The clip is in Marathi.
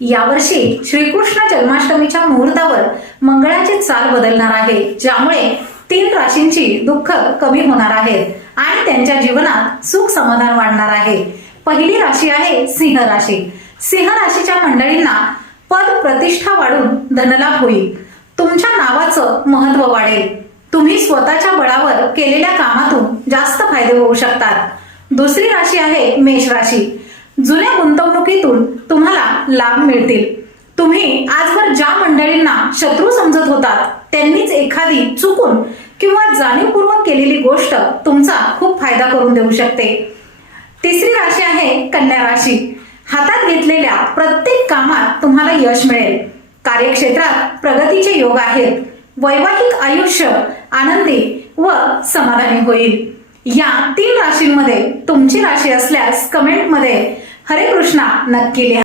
यावर्षी श्रीकृष्ण जन्माष्टमीच्या मुहूर्तावर मंगळाची चाल बदलणार आहे, ज्यामुळे 3 राशींची दुःख कमी होणार आहेत आणि त्यांच्या जीवनात सुख समाधान वाढणार आहे। पहिली राशी आहे सिंह राशी। सिंह राशीच्या मंडळींना पद प्रतिष्ठा वाढून धनलाभ होईल। तुमच्या नावाचं महत्त्व वाढेल। तुम्ही स्वतःच्या बळावर केलेल्या कामातून जास्त फायदे होऊ शकतात। दुसरी राशी आहे मेष राशी। जुन्या गुंतवणुकीतून तुम्हाला लाभ मिळतील। तुम्ही आजवर ज्या मंडळींना शत्रू समजत होतात त्यांनीच एखादी चुकून किंवा जाणीवपूर्वक केलेली गोष्ट तुमचा खूप फायदा करून देऊ शकते। तिसरी राशी आहे कन्या राशी। हातात घेतलेल्या प्रत्येक कामात तुम्हाला यश मिळेल। कार्यक्षेत्रात प्रगतीचे योग आहेत। वैवाहिक आयुष्य आनंदी व समाधानी होईल। या 3 राशींमध्ये तुमची राशी असल्यास कमेंटमध्ये हरे कृष्णा नक्की लिहा।